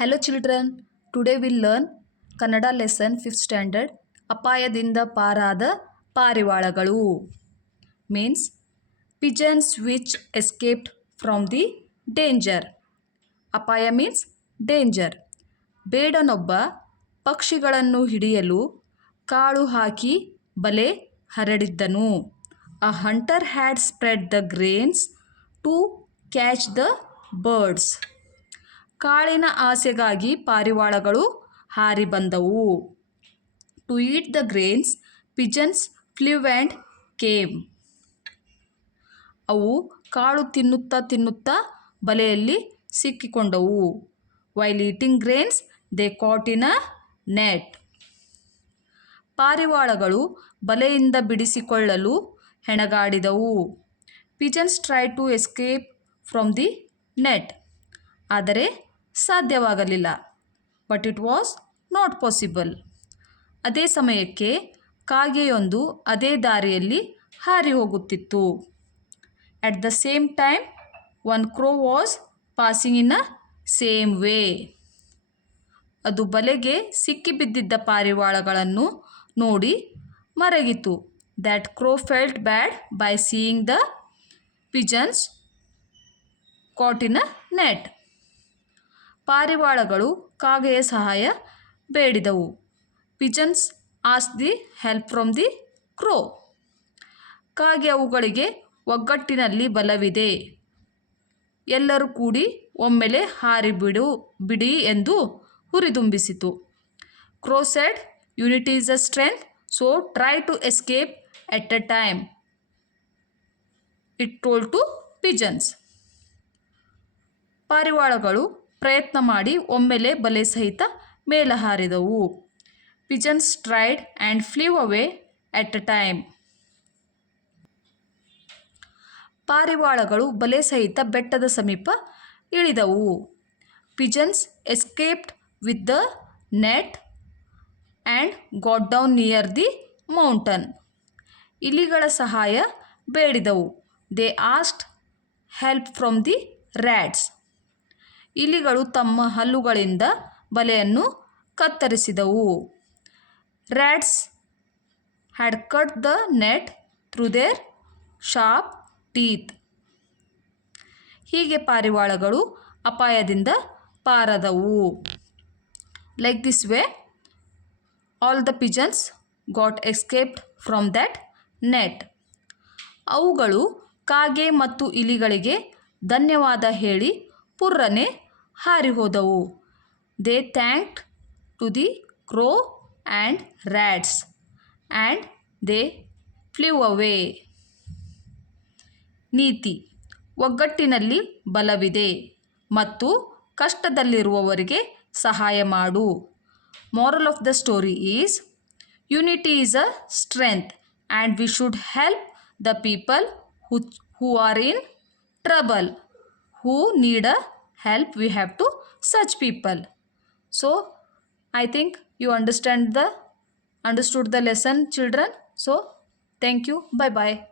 Hello children, today we'll learn Kannada lesson 5th standard ಅಪಾಯದಿಂದ ಪಾರಾದ ಪಾರಿವಾಳಗಳು means pigeons which escaped from the danger. ಅಪಾಯ means danger. ಬೇಡನೊಬ್ಬ ಪಕ್ಷಿಗಳನ್ನು ಹಿಡಿಯಲು ಕಾಳು ಹಾಕಿ ಬಲೆ ಹರಡಿದ್ದನು. A hunter had spread the grains to catch the birds. ಕಾಳಿನ ಆಸೆಗಾಗಿ ಪಾರಿವಾಳಗಳು ಹಾರಿ ಬಂದವು. To eat the grains, pigeons flew and came. ಅವು ಕಾಳು ತಿನ್ನುತ್ತಾ ಬಲೆಯಲ್ಲಿ ಸಿಕ್ಕಿಕೊಂಡವು. While eating grains, they caught in a net. ಪಾರಿವಾಳಗಳು ಬಲೆಯಿಂದ ಬಿಡಿಸಿಕೊಳ್ಳಲು ಹೆಣಗಾಡಿದವು. Pigeons tried to escape from the net. ಆದರೆ ಸಾಧ್ಯವಾಗಲಿಲ್ಲ. But it was not possible. ಅದೇ ಸಮಯಕ್ಕೆ ಕಾಗೆಯೊಂದು ಅದೇ ದಾರಿಯಲ್ಲಿ ಹಾರಿ ಹೋಗುತ್ತಿತ್ತು. At the same time, one crow was passing in a same way. ಅದು ಬಲೆಗೆ ಸಿಕ್ಕಿಬಿದ್ದಿದ್ದ ಪಾರಿವಾಳಗಳನ್ನು ನೋಡಿ ಮರಗಿತು. That crow felt bad by seeing the pigeons caught in a net. ಪಾರಿವಾಳಗಳು ಕಾಗೆಯ ಸಹಾಯ ಬೇಡಿದವು. Pigeons asked the help from the crow. ಕಾಗೆ ಅವುಗಳಿಗೆ ಒಗ್ಗಟ್ಟಿನಲ್ಲಿ ಬಲವಿದೆ, ಎಲ್ಲರೂ ಕೂಡಿ ಒಮ್ಮೆಲೆ ಹಾರಿ ಬಿಡಿ ಎಂದು ಹುರಿದುಂಬಿಸಿತು. Crow said, "Unity is a strength, so try to escape at a time," it told to pigeons. ಪಾರಿವಾಳಗಳು ಪ್ರಯತ್ನ ಮಾಡಿ ಒಮ್ಮೆಲೆ ಬಲೆ ಸಹಿತ ಮೇಲೆ ಹಾರಿದವು. Pigeons tried and flew away at a time. ಪಾರಿವಾಳಗಳು ಬಲೆ ಸಹಿತ ಬೆಟ್ಟದ ಸಮೀಪ ಇಳಿದವು. Pigeons escaped with the net and got down near the mountain. ಇಲಿಗಳ ಸಹಾಯ ಬೇಡಿದವು. They asked help from the rats. ಇಲಿಗಳು ತಮ್ಮ ಹಲ್ಲುಗಳಿಂದ ಬಲೆಯನ್ನು ಕತ್ತರಿಸಿದವು. Rats had cut the net through their sharp teeth. ಹೀಗೆ ಪಾರಿವಾಳಗಳು ಅಪಾಯದಿಂದ ಪಾರಾದವು. Like this way, all the pigeons got escaped from that net. ಅವುಗಳು ಕಾಗೆ ಮತ್ತು ಇಲಿಗಳಿಗೆ ಧನ್ಯವಾದ ಹೇಳಿ ಪುರ್ರನೆ ಹಾರಿ ಹೋದವು. They thanked to the crow and rats and they flew away. ನೀತಿ: ಒಗ್ಗಟ್ಟಿನಲ್ಲಿ ಬಲವಿದೆ ಮತ್ತು ಕಷ್ಟದಲ್ಲಿರುವವರಿಗೆ ಸಹಾಯ ಮಾಡು. Moral of the story is, unity is a strength and we should help the people who are in trouble, who need a help. We have to such people. So I think you understood the lesson, children. So thank you. Bye bye.